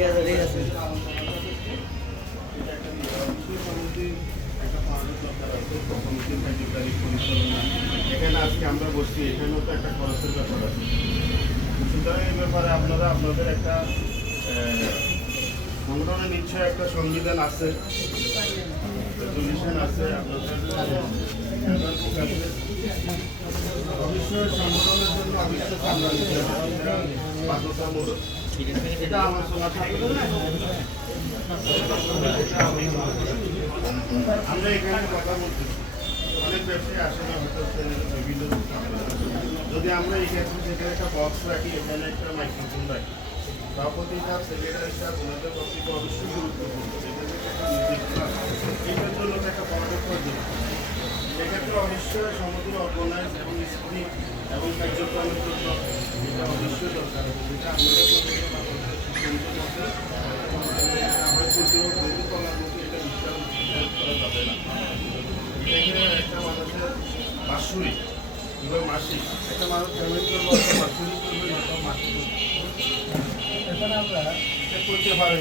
এখানে আজকে আমরা বসছি, এখানেও তো একটা খরচের ব্যাপার আছে। সুতরাং এই ব্যাপারে আপনারা আপনাদের একটা সংগঠনের নিশ্চয় একটা সংবিধান আছে, রেজলিউশন আছে, আপনাদের অবশ্যই সংগঠনের জন্য অবশ্যই সামনে নিতে হবে, এটা বাধ্যতামূলক। এটা আমার সমাজ আমরা এখানে কথা বলতেছি, অনেক ব্যবসায়ী আসলে হয়তো বিভিন্ন যদি আমরা এখানে সেখানে একটা বক্স রাখি, এখানে একটা মাইক্রোফোন রাখি, সভাপতি সাহেব, সেক্রেটারি সাহেব, ওনাদের বক্তব্য অবশ্যই গুরুত্বপূর্ণ। এটার জন্য একটা পদক্ষেপ প্রয়োজন। সেক্ষেত্রে অবশ্যই সমুদ্র অর্গানাইজ এবং স্কুলিং এবং কার্যক্রমের জন্য এটা অবশ্যই দরকার হবে, যেটা আমাদের একটা মানুষের বাৎসরিক কিংবা মাসিক, একটা মানুষ পেমেন্ট করবো, বাৎসরিক করবে, মাসিক করতে পারে।